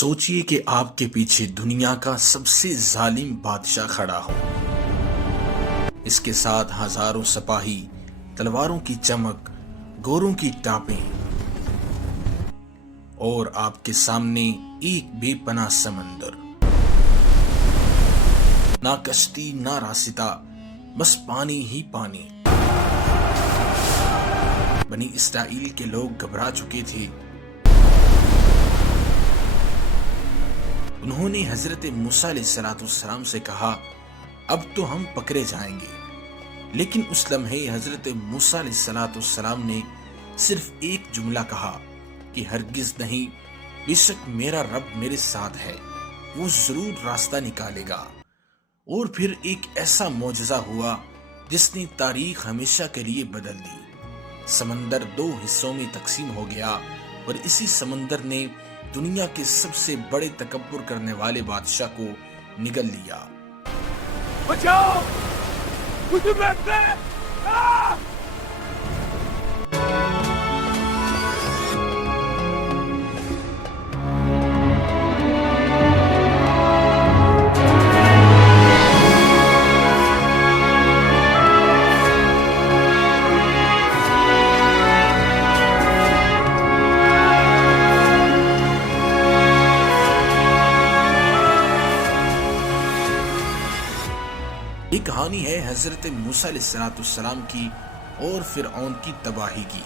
سوچئے کہ آپ کے پیچھے دنیا کا سب سے ظالم بادشاہ کھڑا ہو، اس کے ساتھ ہزاروں سپاہی، تلواروں کی چمک، گوروں کی ٹاپیں، اور آپ کے سامنے ایک بے پناہ سمندر، نہ کشتی نہ راستہ، بس پانی ہی پانی۔ بنی اسرائیل کے لوگ گھبرا چکے تھے۔ انہوں نے حضرت موسیٰ علیہ السلام سے کہا، اب تو ہم پکڑے جائیں گے۔ لیکن اس لمحے حضرت موسیٰ علیہ السلام نے صرف ایک جملہ کہا کہ ہرگز نہیں، بے شک میرا رب میرے ساتھ ہے، وہ ضرور راستہ نکالے گا۔ اور پھر ایک ایسا معجزہ ہوا جس نے تاریخ ہمیشہ کے لیے بدل دی۔ سمندر دو حصوں میں تقسیم ہو گیا اور اسی سمندر نے دنیا کے سب سے بڑے تکبر کرنے والے بادشاہ کو نگل لیا۔ بچاؤ! مجھے بیٹھتے ہیں! یہ کہانی ہے حضرت موسیٰ علیہ السلام کی اور فرعون کی تباہی کی۔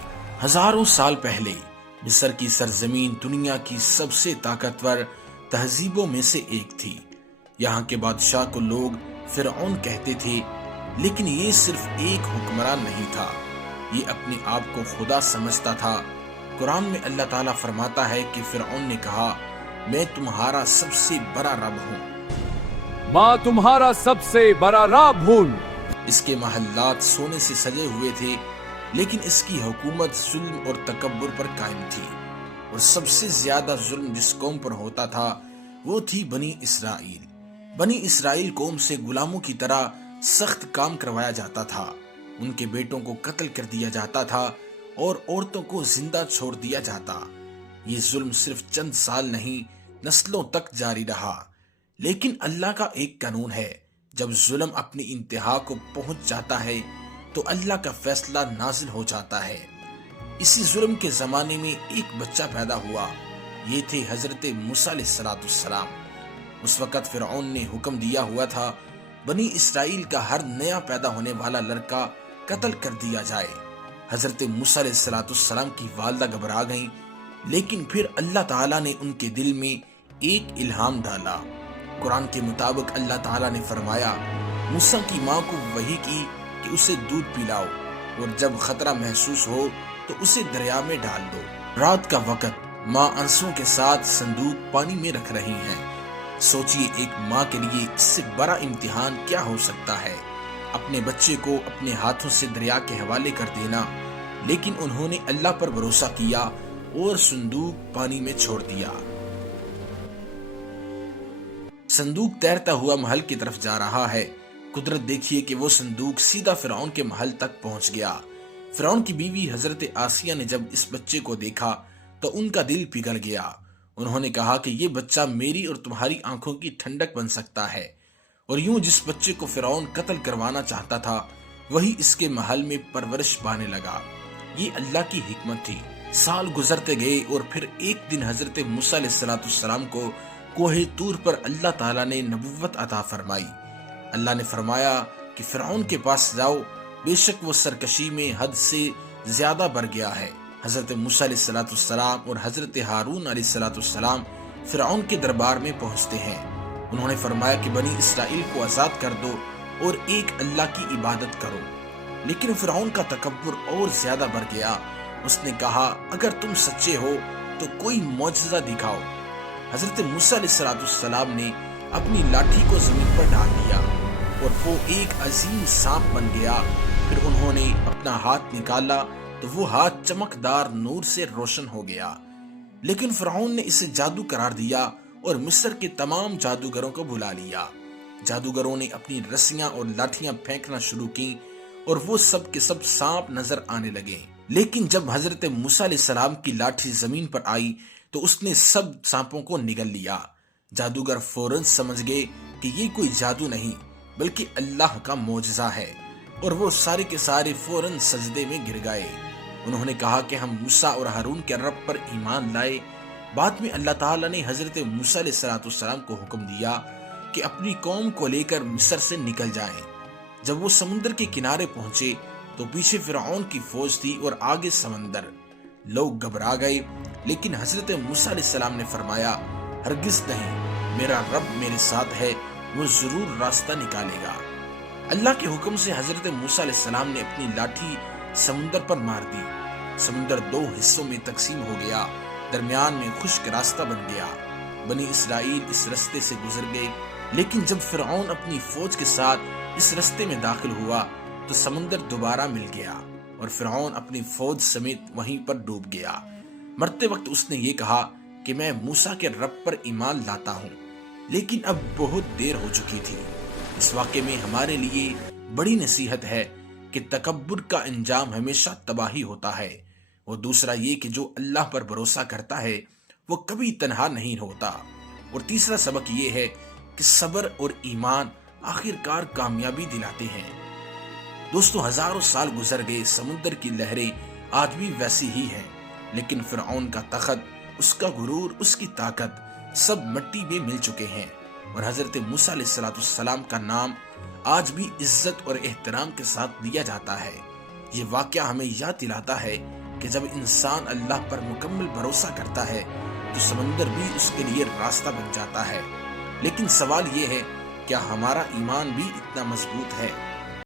ہزاروں سال پہلے مصر کی سرزمین دنیا کی سب سے طاقتور تہذیبوں میں سے ایک تھی۔ یہاں کے بادشاہ کو لوگ فرعون کہتے تھے، لیکن یہ صرف ایک حکمران نہیں تھا، یہ اپنے آپ کو خدا سمجھتا تھا۔ قرآن میں اللہ تعالیٰ فرماتا ہے کہ فرعون نے کہا، میں تمہارا سب سے بڑا رب ہوں۔ ماں تمہارا سب سے بڑا رب ہوں۔ اس کے محلات سونے سے سجے ہوئے تھے، لیکن اس کی حکومت ظلم اور تکبر پر قائم تھی، اور سب سے زیادہ ظلم جس قوم پر ہوتا تھا وہ تھی بنی اسرائیل۔ بنی اسرائیل قوم سے غلاموں کی طرح سخت کام کروایا جاتا تھا، ان کے بیٹوں کو قتل کر دیا جاتا تھا اور عورتوں کو زندہ چھوڑ دیا جاتا۔ یہ ظلم صرف چند سال نہیں، نسلوں تک جاری رہا۔ لیکن اللہ کا ایک قانون ہے، جب ظلم اپنی انتہا کو پہنچ جاتا ہے تو اللہ کا فیصلہ نازل ہو جاتا ہے۔ اسی ظلم کے زمانے میں ایک بچہ پیدا ہوا، یہ تھے حضرت موسیٰ علیہ السلام۔ اس وقت فرعون نے حکم دیا ہوا تھا، بنی اسرائیل کا ہر نیا پیدا ہونے والا لڑکا قتل کر دیا جائے۔ حضرت موسیٰ علیہ السلام کی والدہ گھبرا گئیں، لیکن پھر اللہ تعالیٰ نے ان کے دل میں ایک الہام ڈالا۔ قرآن کے مطابق اللہ تعالیٰ نے فرمایا، موسیٰ کی ماں کو وحی کی کہ اسے دودھ پلاؤ، اور جب خطرہ محسوس ہو تو اسے دریا میں ڈال دو۔ رات کا وقت، ماں انسوں کے ساتھ صندوق پانی میں رکھ رہی ہیں۔ سوچئے ایک ماں کے لیے اس سے بڑا امتحان کیا ہو سکتا ہے، اپنے بچے کو اپنے ہاتھوں سے دریا کے حوالے کر دینا۔ لیکن انہوں نے اللہ پر بھروسہ کیا اور صندوق پانی میں چھوڑ دیا۔ صندوق تیرتا ہوا محل کی طرف جا رہا ہے۔ قدرت دیکھیے کہ وہ صندوق سیدھا فرعون کے محل تک پہنچ گیا۔ فرعون کی بیوی حضرت آسیہ نے جب اس بچے کو دیکھا تو ان کا دل پگھل گیا۔ انہوں نے کہا کہ یہ بچہ میری اور تمہاری آنکھوں کی ٹھنڈک بن سکتا ہے۔ اور یوں جس بچے کو فرعون قتل کروانا چاہتا تھا، وہی اس کے محل میں پرورش پانے لگا۔ یہ اللہ کی حکمت تھی۔ سال گزرتے گئے اور پھر ایک دن حضرت موسیٰ علیہ السلام کو کوہ طور پر اللہ تعالیٰ نے نبوت عطا فرمائی۔ اللہ نے فرمایا کہ فرعون کے پاس جاؤ، بے شک وہ سرکشی میں حد سے زیادہ بڑھ گیا ہے۔ حضرت موسیٰ علیہ السلام اور حضرت ہارون علیہ السلام فرعون کے دربار میں پہنچتے ہیں۔ انہوں نے فرمایا کہ بنی اسرائیل کو آزاد کر دو اور ایک اللہ کی عبادت کرو۔ لیکن فرعون کا تکبر اور زیادہ بڑھ گیا۔ اس نے کہا، اگر تم سچے ہو تو کوئی معجزہ دکھاؤ۔ حضرت موسیٰ علیہ السلام نے اپنی لاٹھی کو زمین پر ڈال دیا اور وہ ایک عظیم سانپ بن گیا۔ پھر انہوں نے اپنا ہاتھ نکالا تو وہ ہاتھ چمکدار نور سے روشن ہو گیا۔ لیکن فرعون نے اسے جادو قرار دیا اور مصر کے تمام جادوگروں کو بلا لیا۔ جادوگروں نے اپنی رسیاں اور لاٹھیاں پھینکنا شروع کی اور وہ سب کے سب سانپ نظر آنے لگے۔ لیکن جب حضرت موسیٰ علیہ السلام کی لاٹھی زمین پر آئی تو اس نے سب سانپوں کو نگل لیا۔ جادوگر فوراً سمجھ گئے کہ یہ کوئی جادو نہیں بلکہ اللہ کا معجزہ ہے، اور وہ سارے کے سارے فوراً سجدے میں گر گئے۔ انہوں نے کہا کہ ہم موسیٰ اور ہارون کے رب پر ایمان لائے۔ بعد میں اللہ تعالیٰ نے حضرت موسیٰ علیہ السلام کو حکم دیا کہ اپنی قوم کو لے کر مصر سے نکل جائیں۔ جب وہ سمندر کے کنارے پہنچے تو پیچھے فرعون کی فوج تھی اور آگے سمندر۔ لوگ گھبرا گئے، لیکن حضرت موسیٰ علیہ السلام نے فرمایا، ہرگز نہیں، میرا رب میرے ساتھ ہے، وہ ضرور راستہ نکالے گا۔ اللہ کے حکم سے حضرت موسیٰ علیہ السلام نے اپنی لاٹھی سمندر پر مار دی۔ سمندر 2 حصوں میں تقسیم ہو گیا، درمیان میں خشک راستہ بن گیا۔ بنی اسرائیل اس راستے سے گزر گئے، لیکن جب فرعون اپنی فوج کے ساتھ اس راستے میں داخل ہوا تو سمندر دوبارہ مل گیا اور فرعون اپنی فوج سمیت وہیں پر ڈوب گیا۔ مرتے وقت اس نے یہ کہا کہ میں موسیٰ کے رب پر ایمان لاتا ہوں، لیکن اب بہت دیر ہو چکی تھی۔ اس واقعے میں ہمارے لیے بڑی نصیحت ہے کہ تکبر کا انجام ہمیشہ تباہی ہوتا ہے، اور دوسرا یہ کہ جو اللہ پر بھروسہ کرتا ہے وہ کبھی تنہا نہیں ہوتا۔ اور تیسرا سبق یہ ہے کہ صبر اور ایمان آخر کار کامیابی دلاتے ہیں۔ دوستو، ہزاروں سال گزر گئے، سمندر کی لہریں آج بھی ویسی ہی ہیں، لیکن فرعون کا تخت، اس کا غرور، اس کی طاقت سب مٹی میں مل چکے ہیں، اور حضرت موسیٰ علیہ السلام کا نام آج بھی عزت اور احترام کے ساتھ لیا جاتا ہے۔ یہ واقعہ ہمیں یاد دلاتا ہے کہ جب انسان اللہ پر مکمل بھروسہ کرتا ہے تو سمندر بھی اس کے لیے راستہ بن جاتا ہے۔ لیکن سوال یہ ہے، کیا ہمارا ایمان بھی اتنا مضبوط ہے؟